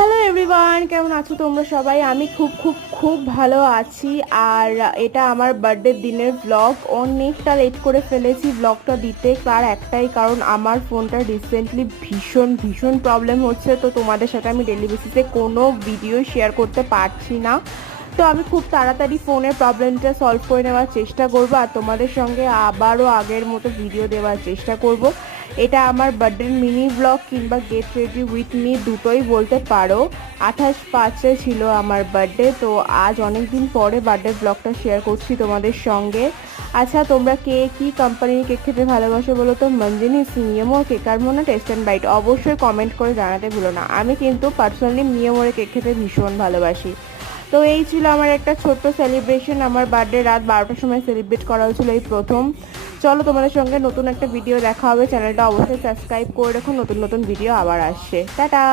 Hello everyone, কেমন আছো তোমরা সবাই? আমি খুব খুব খুব ভালো আছি। আর এটা আমার বার্থডে দিনের ব্লগ। অনেকটা লেট করে ফেলেছি ব্লগটা দিতে, তার একটাই কারণ আমার ফোনটা রিসেন্টলি ভীষণ ভীষণ প্রবলেম হচ্ছে। তো তোমাদের সাথে আমি ডেলি বেসিসে কোনো ভিডিও শেয়ার করতে পারছি না। তো আমি খুব তাড়াতাড়ি ফোনের প্রবলেমটা সলভ করে নেওয়ার চেষ্টা করব আর তোমাদের সঙ্গে আবারও আগের মতো ভিডিও দেওয়ার চেষ্টা করব। এটা আমার বার্থডের মিনি ব্লগ কিংবা গেট রেডি উইথ মি দুটোই বলতে পারো। 28/5 ছিল আমার বার্থডে। তো আজ অনেক দিন পরে বার্থডে ব্লগটা শেয়ার করছি তোমাদের সঙ্গে। আচ্ছা, তোমরা কে কী কোম্পানির কেক খেতে ভালোবাসো বলো তো? মঞ্জিনিস, মিয়ামোর, কেকারমো না টেস্ট অ্যান্ড বাইট? অবশ্যই কমেন্ট করে জানাতে ভুলো না। আমি কিন্তু পার্সোনালি মিয়ামোরের কেক খেতে ভীষণ ভালোবাসি। তো এই ছিল আমার একটা ছোট্ট সেলিব্রেশন। আমার বার্থডে রাত 12টার সময় সেলিব্রেট করা হয়েছিল এই প্রথম। চলো, তোমাদের সঙ্গে নতুন একটা ভিডিও দেখা হবে। চ্যানেলটা অবশ্যই সাবস্ক্রাইব করে রাখো, নতুন নতুন ভিডিও আবার আসছে। টাটা।